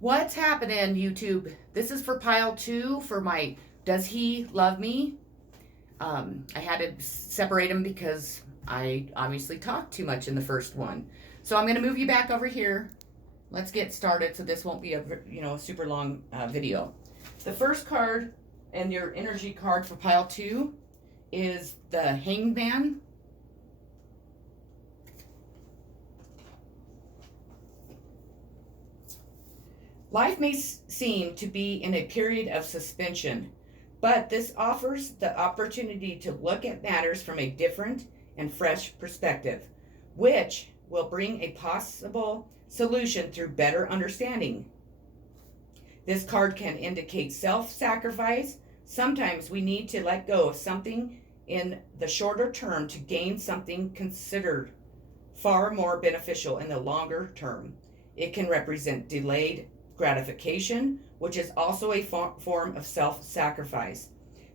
What's happening, YouTube? This is for pile 2 for my Does He Love Me? I had to separate them because I obviously talked too much in the first one. So I'm going to move you back over here. Let's get started so this won't be a super long video. The first card and your energy card for pile 2 is the Hangman. Life may seem to be in a period of suspension, but this offers the opportunity to look at matters from a different and fresh perspective, which will bring a possible solution through better understanding. This card can indicate self-sacrifice. Sometimes we need to let go of something in the shorter term to gain something considered far more beneficial in the longer term. It can represent delayed gratification, which is also a form of self-sacrifice.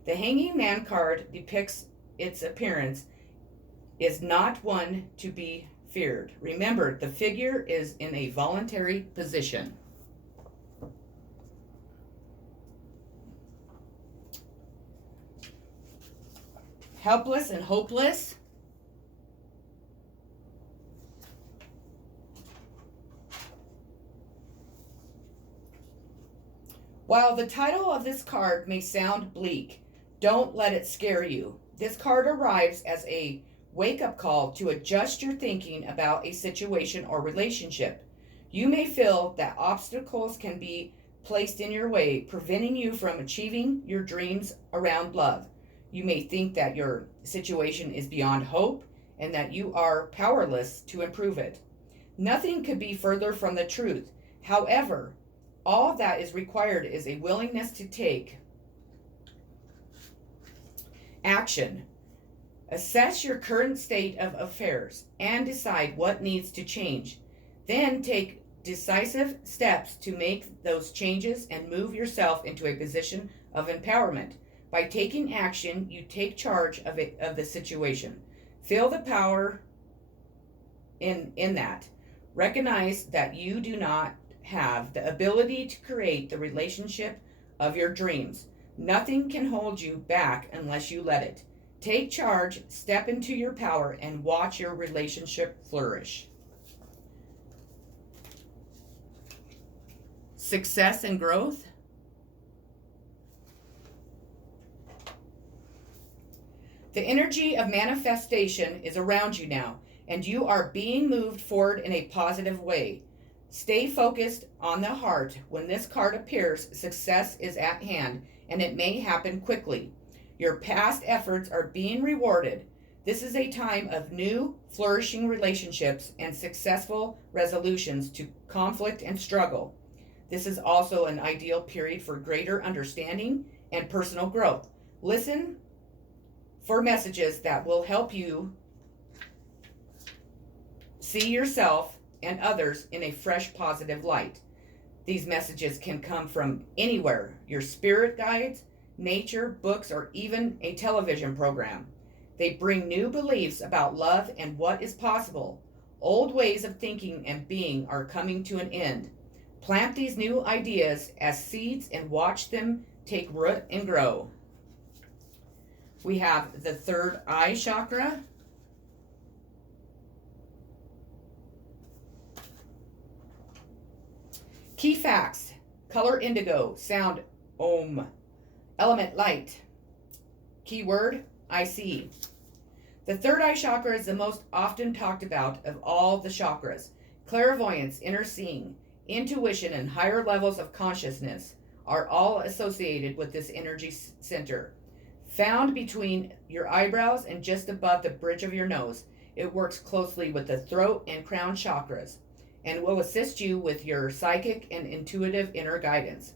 The Hanging Man card depicts its appearance is not one to be feared. Remember, the figure is in a voluntary position. Helpless and hopeless. While the title of this card may sound bleak, don't let it scare you. This card arrives as a wake-up call to adjust your thinking about a situation or relationship. You may feel that obstacles can be placed in your way, preventing you from achieving your dreams around love. You may think that your situation is beyond hope and that you are powerless to improve it. Nothing could be further from the truth. However, all that is required is a willingness to take action. Assess your current state of affairs and decide what needs to change. Then take decisive steps to make those changes and move yourself into a position of empowerment. By taking action, you take charge of the situation. Feel the power in that. Recognize that you do not have the ability to create the relationship of your dreams. Nothing can hold you back unless you let it. Take charge, step into your power, and watch your relationship flourish. Success and growth. The energy of manifestation is around you now, and you are being moved forward in a positive way. Stay focused on the heart. When this card appears, success is at hand, and it may happen quickly. Your past efforts are being rewarded. This is a time of new, flourishing relationships and successful resolutions to conflict and struggle. This is also an ideal period for greater understanding and personal growth. Listen for messages that will help you see yourself and others in a fresh, positive light. These messages can come from anywhere: your spirit guides, nature, books, or even a television program. They bring new beliefs about love and what is possible. Old ways of thinking and being are coming to an end. Plant these new ideas as seeds and watch them take root and grow. We have the third eye chakra. Key facts: color indigo, sound Om, element light, keyword I see. The third eye chakra is the most often talked about of all the chakras. Clairvoyance, inner seeing, intuition, and higher levels of consciousness are all associated with this energy center. Found between your eyebrows and just above the bridge of your nose, it works closely with the throat and crown chakras and will assist you with your psychic and intuitive inner guidance.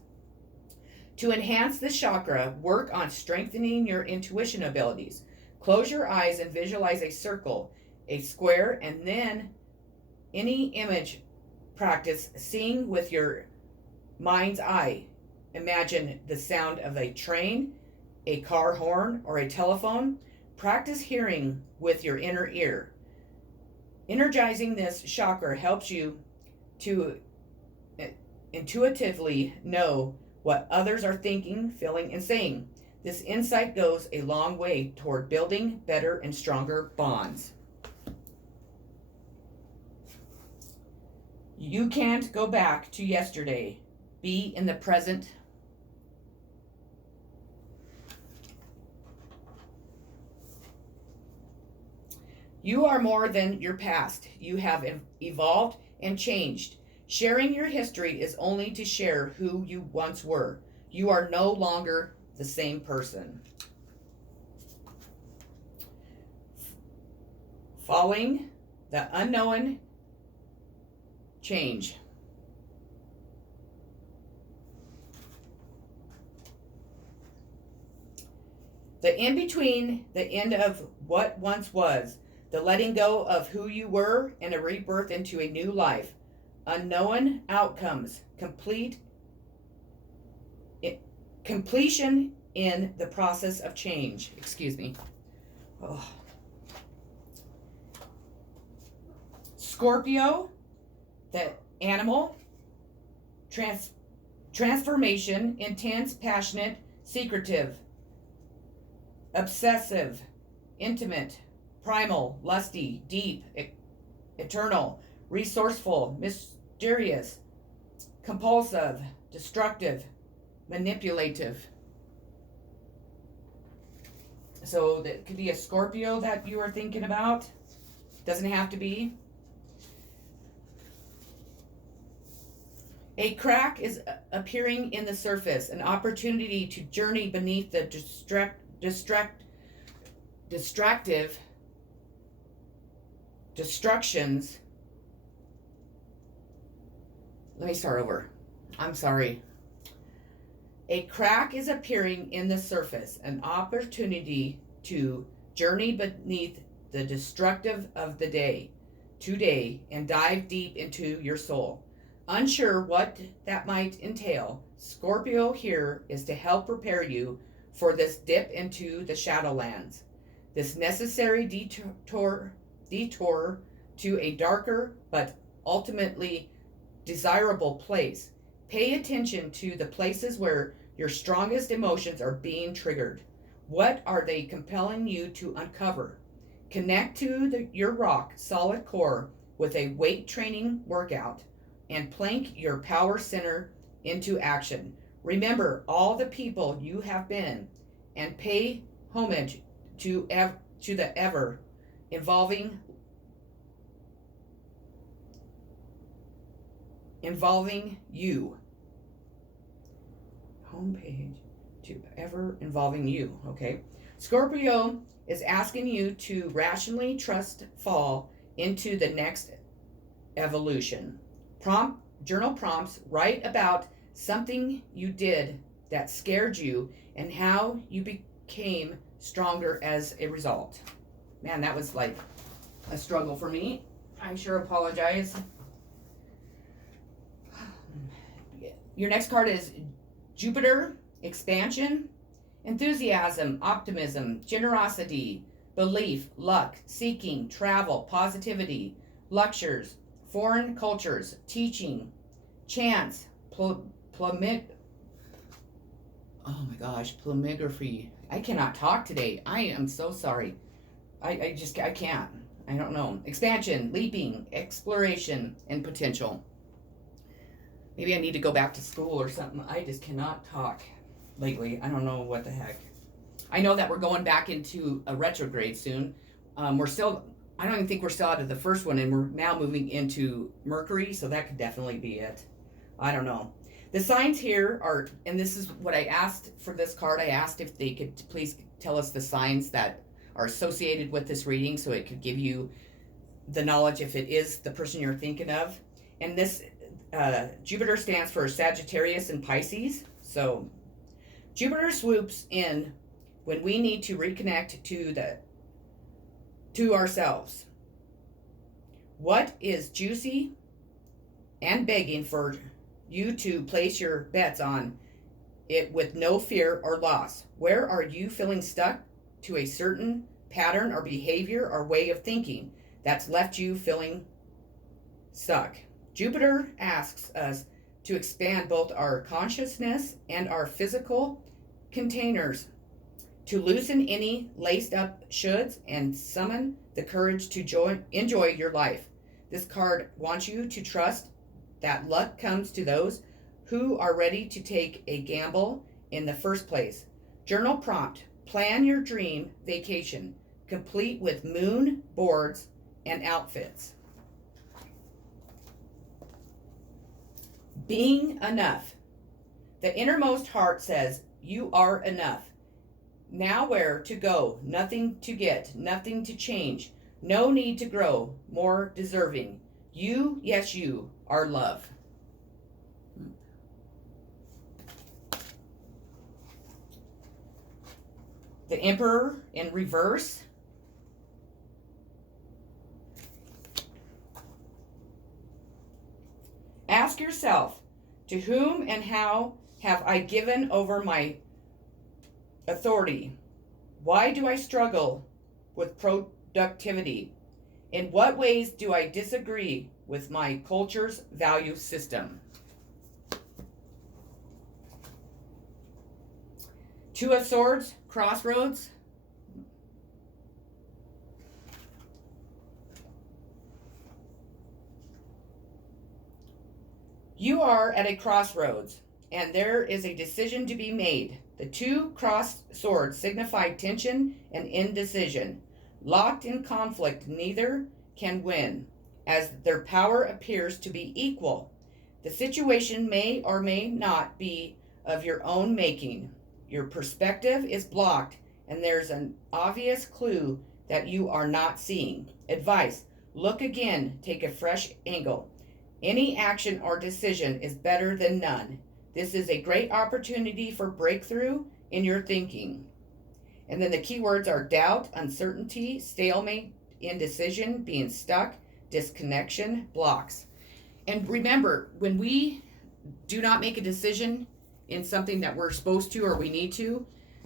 To enhance this chakra, work on strengthening your intuition abilities. Close your eyes and visualize a circle, a square, and then any image. Practice seeing with your mind's eye. Imagine the sound of a train, a car horn, or a telephone. Practice hearing with your inner ear. Energizing this chakra helps you to intuitively know what others are thinking, feeling, and saying. This insight goes a long way toward building better and stronger bonds. You can't go back to yesterday. Be in the present. You are more than your past. You have evolved and changed. Sharing your history is only to share who you once were. You are no longer the same person. Following the unknown change. The in between, the end of what once was, the letting go of who you were, and a rebirth into a new life. Unknown outcomes, completion in the process of change. Excuse me. Oh. Scorpio, the animal, transformation, intense, passionate, secretive, obsessive, intimate, primal, lusty, deep, eternal, resourceful, mysterious, compulsive, destructive, manipulative. So that could be a Scorpio that you are thinking about. Doesn't have to be. A crack is appearing in the surface, an opportunity to journey beneath the destructions. Let me start over. I'm sorry. A crack is appearing in the surface, an opportunity to journey beneath the destructive of the day, today, and dive deep into your soul. Unsure what that might entail, Scorpio here is to help prepare you for this dip into the Shadowlands, this necessary detour to a darker but ultimately desirable place. Pay attention to the places where your strongest emotions are being triggered. What are they compelling you to uncover? Connect to your rock solid core with a weight training workout and plank your power center into action. Remember all the people you have been and pay homage to the ever involving you. Homepage to ever involving you. Okay. Scorpio is asking you to rationally fall into the next evolution. Journal prompts, write about something you did that scared you and how you became stronger as a result. Man, that was like a struggle for me. I sure apologize. Your next card is Jupiter, expansion, enthusiasm, optimism, generosity, belief, luck, seeking, travel, positivity, lectures, foreign cultures, teaching, chance, plumography. I cannot talk today. I am so sorry. I can't. I don't know. Expansion, leaping, exploration, and potential. Maybe I need to go back to school or something. I just cannot talk lately. I don't know what the heck. I know that we're going back into a retrograde soon. I don't even think we're still out of the first one, and we're now moving into Mercury, so that could definitely be it. I don't know. The signs here are, and this is what I asked for this card. I asked if they could please tell us the signs that are associated with this reading so it could give you the knowledge if it is the person you're thinking of. And this Jupiter stands for Sagittarius and Pisces. So Jupiter swoops in when we need to reconnect to ourselves. What is juicy and begging for you to place your bets on it with no fear or loss? Where are you feeling stuck to a certain pattern or behavior or way of thinking that's left you feeling stuck? Jupiter asks us to expand both our consciousness and our physical containers, to loosen any laced up shoulds and summon the courage to enjoy your life. This card wants you to trust that luck comes to those who are ready to take a gamble in the first place. Journal prompt: plan your dream vacation, complete with moon boards and outfits. Being enough. The innermost heart says, you are enough. Now where to go, nothing to get, nothing to change, no need to grow, more deserving. You, yes, you are love. The Emperor in reverse. Ask yourself, to whom and how have I given over my authority? Why do I struggle with productivity? In what ways do I disagree with my culture's value system? Two of Swords, crossroads. You are at a crossroads, and there is a decision to be made. The two crossed swords signify tension and indecision. Locked in conflict, neither can win, as their power appears to be equal. The situation may or may not be of your own making. Your perspective is blocked, and there's an obvious clue that you are not seeing. Advice: look again, take a fresh angle. Any action or decision is better than none. This is a great opportunity for breakthrough in your thinking. And then the keywords are doubt, uncertainty, stalemate, indecision, being stuck, disconnection, blocks. And remember, when we do not make a decision in something that we're supposed to or we need to,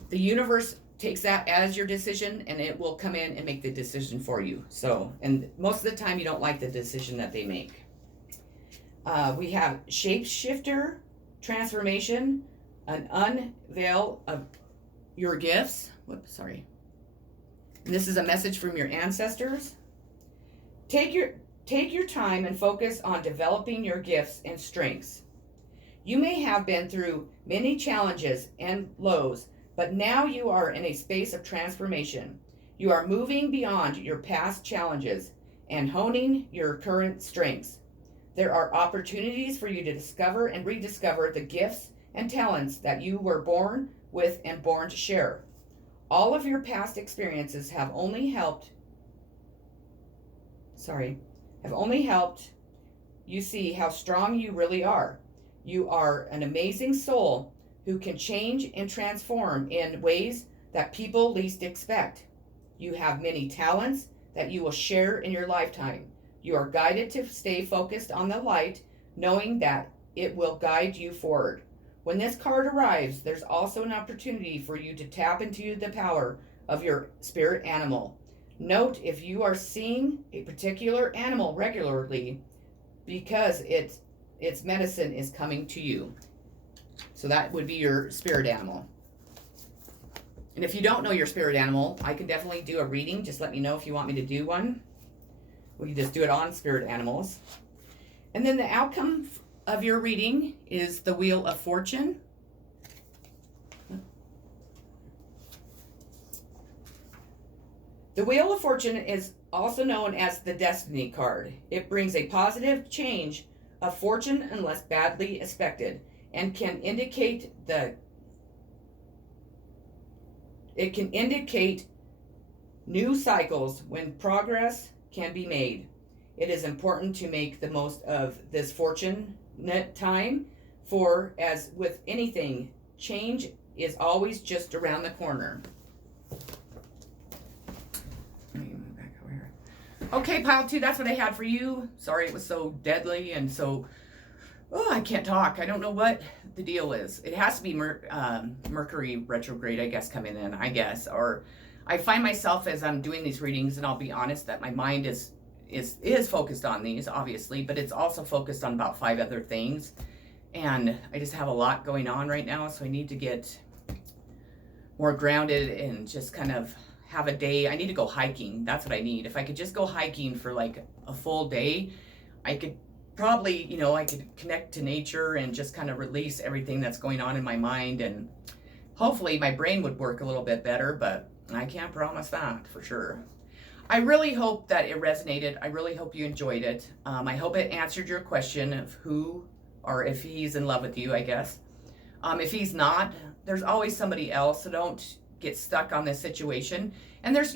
the universe takes that as your decision and it will come in and make the decision for you. So, and most of the time you don't like the decision that they make. We have Shapeshifter Transformation, an unveil of your gifts. Whoops, sorry. And this is a message from your ancestors. Take your time and focus on developing your gifts and strengths. You may have been through many challenges and lows, but now you are in a space of transformation. You are moving beyond your past challenges and honing your current strengths. There are opportunities for you to discover and rediscover the gifts and talents that you were born with and born to share. All of your past experiences have only helped you see how strong you really are. You are an amazing soul who can change and transform in ways that people least expect. You have many talents that you will share in your lifetime. You are guided to stay focused on the light, knowing that it will guide you forward. When this card arrives, there's also an opportunity for you to tap into the power of your spirit animal. Note if you are seeing a particular animal regularly, because its medicine is coming to you. So that would be your spirit animal. And if you don't know your spirit animal, I can definitely do a reading. Just let me know if you want me to do one. We can just do it on spirit animals. And then the outcome of your reading is the Wheel of Fortune. The Wheel of Fortune is also known as the Destiny card. It brings a positive change of fortune unless badly expected, and can indicate new cycles when progress can be made. It is important to make the most of this fortunate time, for as with anything, change is always just around the corner. Okay, pile 2, that's what I had for you. Sorry it was so deadly and so, I can't talk. I don't know what the deal is. It has to be Mercury retrograde, I guess, coming in, I guess. Or I find myself as I'm doing these readings, and I'll be honest that my mind is focused on these, obviously, but it's also focused on about 5 other things. And I just have a lot going on right now, so I need to get more grounded and just kind of have a day. I need to go hiking. That's what I need. If I could just go hiking for like a full day, I could probably, I could connect to nature and just kind of release everything that's going on in my mind, and hopefully my brain would work a little bit better, but I can't promise that for sure. I really hope that it resonated. I really hope you enjoyed it. I hope it answered your question of who, or if he's in love with you, I guess. If he's not, there's always somebody else, so don't get stuck on this situation. And there's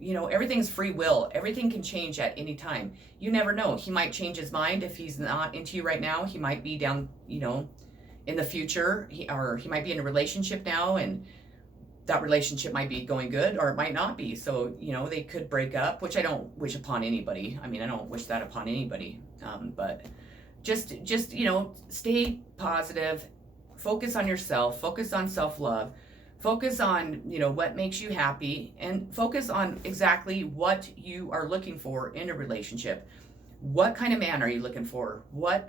everything's free will. Everything can change at any time. You never know. He might change his mind if he's not into you right now. He might be down, in the future. He might be in a relationship now, and that relationship might be going good, or it might not be. So, they could break up, which I don't wish upon anybody. I mean, I don't wish that upon anybody. But just stay positive, focus on yourself, focus on self-love, focus on, what makes you happy, and focus on exactly what you are looking for in a relationship. What kind of man are you looking for? What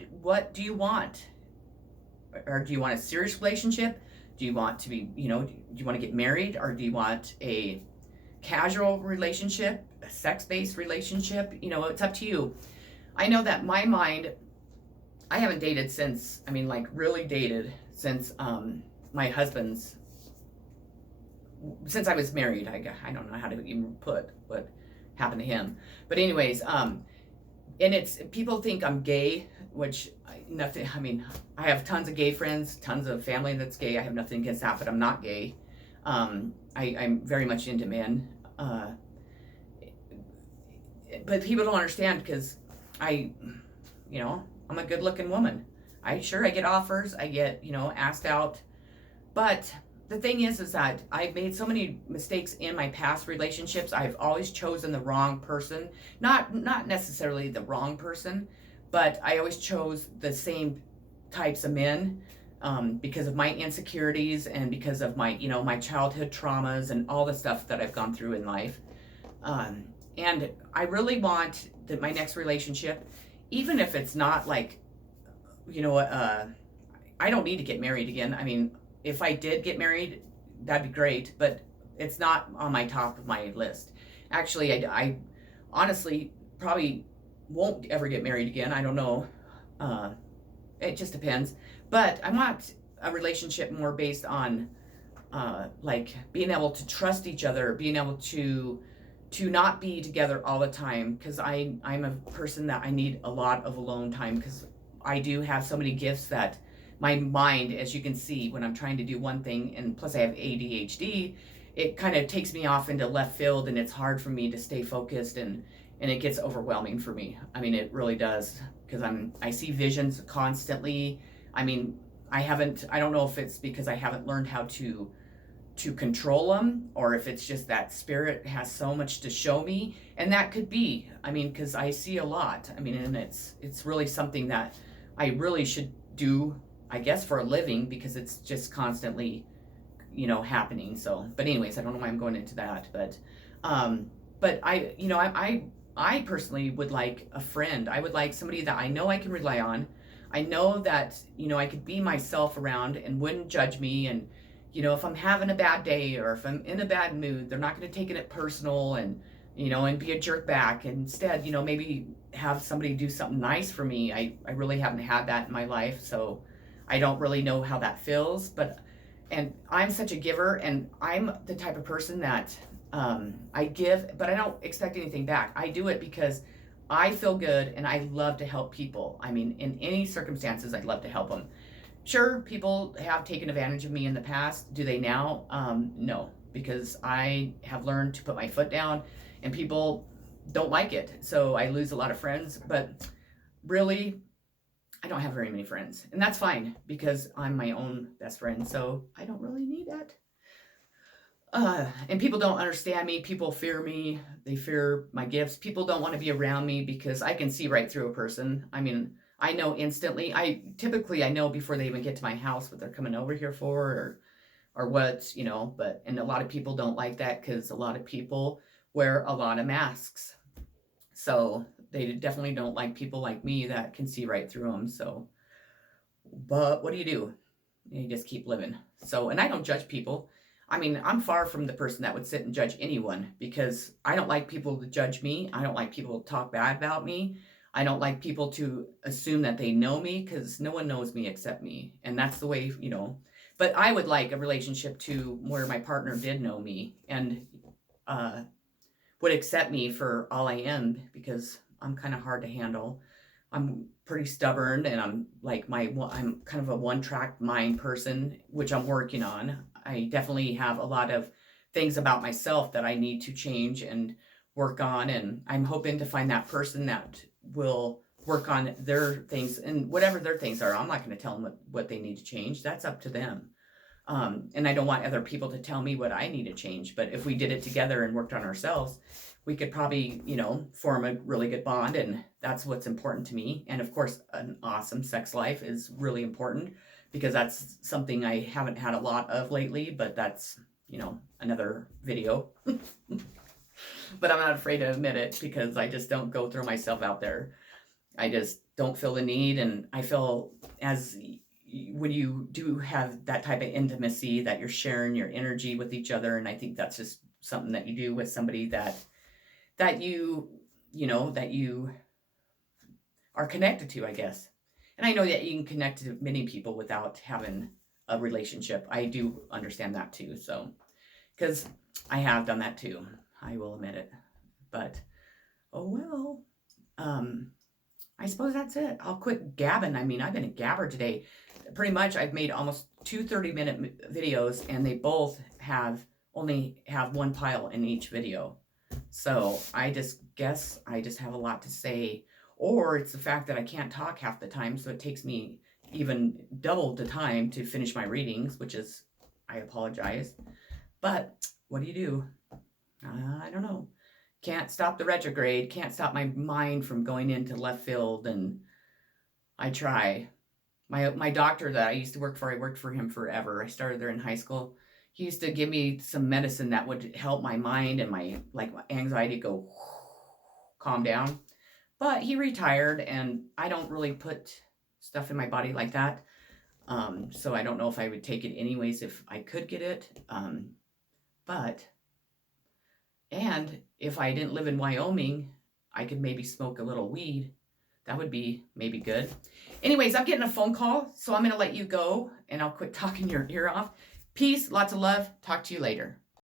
do you want? Or do you want a serious relationship? Do you want to be, do you want to get married, or do you want a casual relationship, a sex-based relationship? It's up to you. I know that my mind, I haven't dated since, really dated since my husband's, since I was married. I don't know how to even put what happened to him. But anyways, and it's, people think I'm gay, which I have tons of gay friends, tons of family that's gay. I have nothing against that, but I'm not gay. I'm very much into men. But people don't understand, because I'm a good looking woman. I get offers, I get, asked out. But the thing is that I've made so many mistakes in my past relationships. I've always chosen the wrong person. Not necessarily the wrong person, but I always chose the same types of men, because of my insecurities and because of my, my childhood traumas and all the stuff that I've gone through in life. And I really want that my next relationship, even if it's not like, I don't need to get married again. If I did get married, that'd be great, but it's not on my top of my list. Actually, I honestly probably won't ever get married again. I don't know. It just depends. But I want a relationship more based on like being able to trust each other, being able to not be together all the time, because I'm a person that I need a lot of alone time, because I do have so many gifts that my mind, as you can see, when I'm trying to do one thing, and plus I have ADHD, it kind of takes me off into left field, and it's hard for me to stay focused, and it gets overwhelming for me. It really does, because I see visions constantly. I don't know if it's because I haven't learned how to control them, or if it's just that spirit has so much to show me, and that could be, because I see a lot. And it's really something that I really should do, I guess, for a living, because it's just constantly, happening. So, but anyways, I don't know why I'm going into that, but I personally would like a friend. I would like somebody that I know I can rely on. I know that, I could be myself around and wouldn't judge me. And, if I'm having a bad day, or if I'm in a bad mood, they're not going to take it personal and, and be a jerk back. Instead, maybe have somebody do something nice for me. I really haven't had that in my life, so I don't really know how that feels. And I'm such a giver, and I'm the type of person that I give, but I don't expect anything back. I do it because I feel good, and I love to help people. In any circumstances, I'd love to help them. Sure, people have taken advantage of me in the past. Do they now? No, because I have learned to put my foot down, and people don't like it. So I lose a lot of friends, but really, I don't have very many friends, and that's fine, because I'm my own best friend, so I don't really need that. And people don't understand me. People fear me. They fear my gifts. People don't want to be around me because I can see right through a person. I know instantly. I know before they even get to my house what they're coming over here for, or what, and a lot of people don't like that, because a lot of people wear a lot of masks. So they definitely don't like people like me that can see right through them. So But what do? You just keep living. So, and I don't judge people. I mean, I'm far from the person that would sit and judge anyone because I don't like people to judge me. I don't like people to talk bad about me. I don't like people to assume that they know me because no one knows me except me. And that's the way, But I would like a relationship to where my partner did know me and uh, would accept me for all I am because I'm kind of hard to handle. I'm pretty stubborn and I'm kind of a one-track mind person, which I'm working on. I definitely have a lot of things about myself that I need to change and work on, and I'm hoping to find that person that will work on their things and whatever their things are. I'm not going to tell them what they need to change. That's up to them. And I don't want other people to tell me what I need to change. But if we did it together and worked on ourselves, we could probably, form a really good bond. And that's what's important to me. And of course, an awesome sex life is really important because that's something I haven't had a lot of lately. But that's, another video. But I'm not afraid to admit it because I just don't go throw myself out there. I just don't feel the need. And I feel as when you do have that type of intimacy that you're sharing your energy with each other, and I think that's just something that you do with somebody that you are connected to, I guess. And I know that you can connect to many people without having a relationship. I do understand that too. So because I have done that too, I will admit it. But oh well. I suppose that's it. I'll quit gabbing. I mean, I've been a gabber today. Pretty much, I've made almost 2 30-minute videos, and they both only have one pile in each video. So I just guess I just have a lot to say, or it's the fact that I can't talk half the time, so it takes me even double the time to finish my readings, which is, I apologize. But what do? I don't know. Can't stop the retrograde, can't stop my mind from going into left field, and I try. My doctor that I used to work for, I worked for him forever. I started there in high school. He used to give me some medicine that would help my mind and my anxiety go calm down. But he retired, and I don't really put stuff in my body like that. So I don't know if I would take it anyways if I could get it. And if I didn't live in Wyoming, I could maybe smoke a little weed. That would be maybe good. Anyways, I'm getting a phone call, so I'm going to let you go, and I'll quit talking your ear off. Peace, lots of love. Talk to you later.